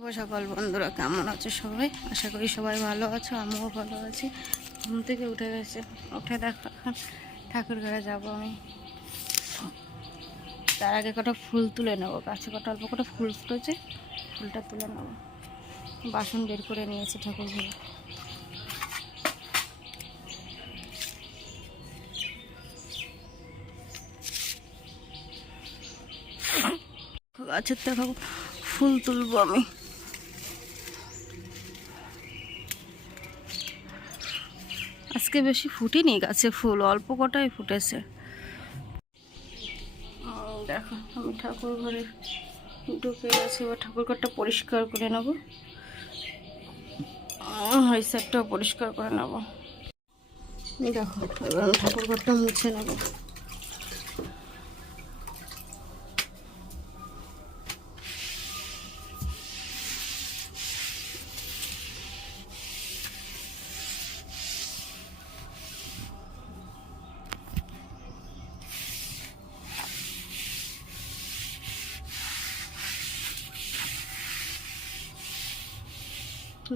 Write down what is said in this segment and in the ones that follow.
শুভ সকাল বন্ধুরা, কেমন আছো সবাই? আশা করি সবাই ভালো আছো, আমিও ভালো আছি। ঘুম থেকে উঠে গেছে, উঠে দেখো এখন ঠাকুর ঘরে যাবো আমি। তার আগে কটা ফুল তুলে নেবো, গাছে কটা অল্প কটা ফুল ফুটেছে, ফুলটা তুলে নেবো। বাসন বের করে নিয়েছি ঠাকুর ঘরে। গাছের দেখো ফুল তুলবো আমি। আজকে বেশি ফুটেনি গাছে ফুল, অল্প কটাই ফুটেছে। দেখো আমি ঠাকুর ঘরে ঢুকে গেছি, এবার ঠাকুর ঘরটা পরিষ্কার করে নেবো, এই সাইডটাও পরিষ্কার করে নেবো। দেখো এবার আমি ঠাকুর ঘরটা মুছে নেবো।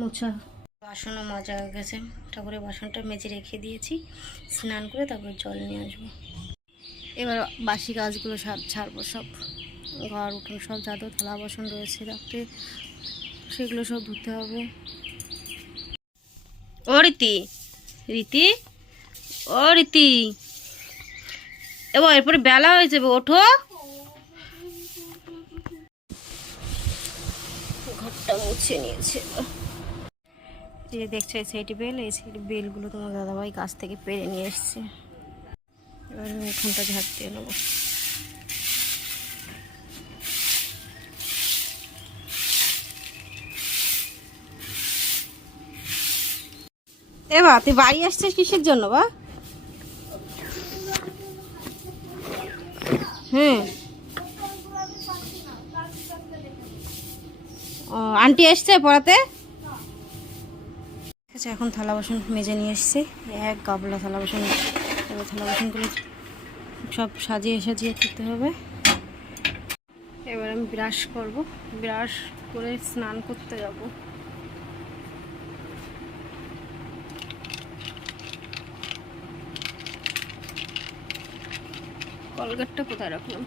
মোছা বাসনও মাজা হয়ে গেছে, ঠাকুরের বাসনটা মেজে রেখে দিয়েছি। স্নান করে তারপর জল নিয়ে আসবো। এবার বাসি গাছগুলো ছাড়বো, সব ঘর উঠোন সব যাদব থালা বাসন রয়েছে রাত্রে, সেগুলো সব ধুতে হবে। ও রীতি, রীতি, ও রীতি, এবার এরপরে বেলা হয়ে যাবে, ওঠো। ঘরটা মুছে নিয়েছে। এই যে দেখছো এই সাইডে বেল, এই সাইডে বেলগুলো তোমার দাদাভাই গাছ থেকে পেরে নিয়ে এসছে। এবার আমি উঠোনটা ঝাড় দিয়ে নেবো। এবার তুই বাড়ি আসছিস কিসের জন্য বা? হুম, ও আন্টি এসছে পড়াতে। আচ্ছা এখন থালা বাসন মেজে নিয়ে এসছি, এক গাবলা থালা বাসন। এবার থালা বাসনগুলো সব সাজিয়ে সাজিয়ে খেতে হবে। এবার আমি ব্রাশ করব, ব্রাশ করে স্নান করতে যাব। কলগেটটা কোথায় রাখলাম?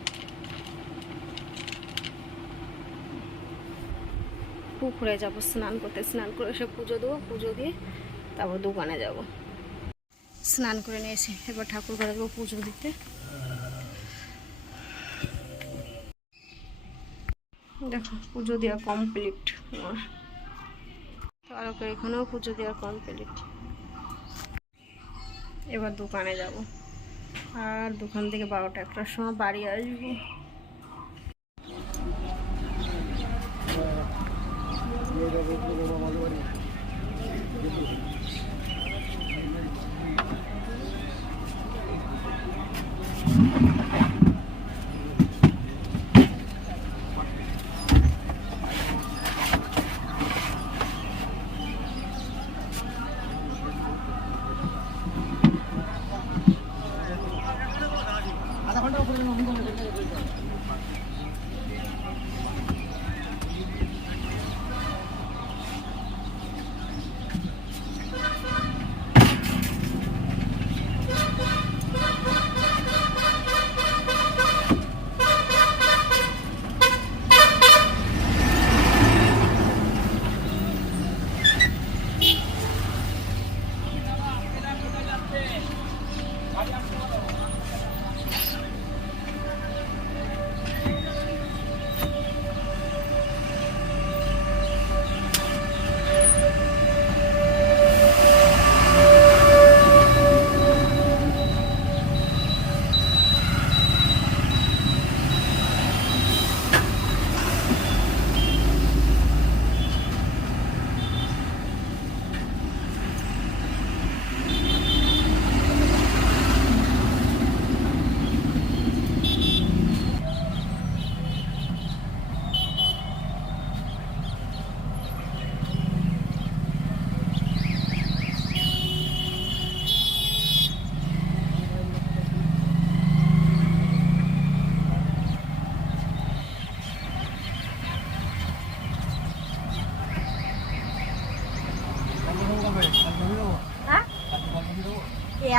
পুকুরে যাব স্নান করতে, স্নান করে এসে পুজো দেবো, পুজো দিয়ে তারপর দোকানে যাব। স্নান করে নিয়ে এসে এবার ঠাকুর ঘরে যাবো পুজো দিতে। দেখো পুজো দেওয়া কমপ্লিট আমার, তারপর এখানেও পুজো দেওয়া কমপ্লিট। এবার দোকানে যাব, আর দোকান থেকে 12টা 1টার সময় বাড়ি আসবো।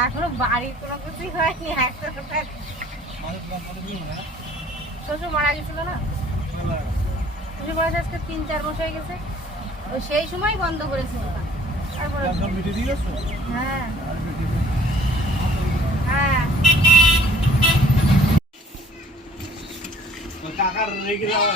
এখনো বাড়ির কোনো কিছুই হয়নি, একটা কোথায় শ্বশুর মারা গেছিল না, শ্বশুর মারা আজকে 3-4 মাস হয়ে গেছে। ওই সেই সময় বন্ধ করেছে দোকান। তারপরে হ্যাঁ হ্যাঁ কাকার রেখে যাওয়া